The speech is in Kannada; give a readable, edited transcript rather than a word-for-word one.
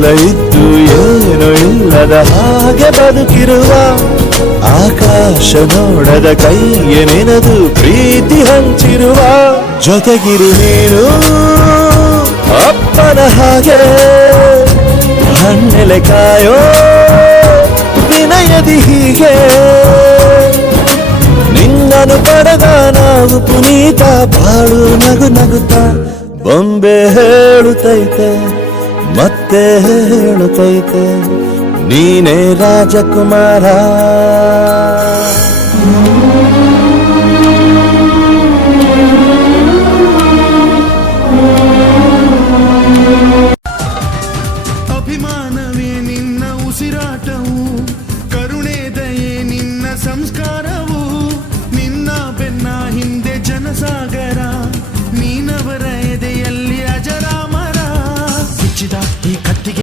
ಎಲ್ಲ ಇದ್ದು ಏನು ಇಲ್ಲದ ಹಾಗೆ ಬದುಕಿರುವ ಆಕಾಶ ನೋಡದ ಕೈಯ ನೆನೆದು ಪ್ರೀತಿ ಹಂಚಿರುವ ಜೊತೆಗಿರು ನೀನು ಅಪ್ಪನ ಹಾಗೆ ಹಣ್ಣೆಲೆ ಕಾಯೋ ವಿನಯದಿ ಹೀಗೆ ನಿನ್ನನು ಪಡೆದ ನಾವು ಪುನೀತ ಬಾಳು ನಗು ನಗುತ್ತಾ ಬೊಂಬೆ ಹೇಳುತ್ತೈತೆ ಮತ್ತೆ ಹೇಳುತ್ತೈತೆ ನೀನೇ ರಾಜಕುಮಾರ. ಅಭಿಮಾನವೇ ನಿನ್ನ ಉಸಿರಾಟವು, ಕರುಣೆ ದಯೆ ನಿನ್ನ ಸಂಸ್ಕಾರವು, ನಿನ್ನ ಬೆನ್ನ ಹಿಂದೆ ಜನಸಾಗರ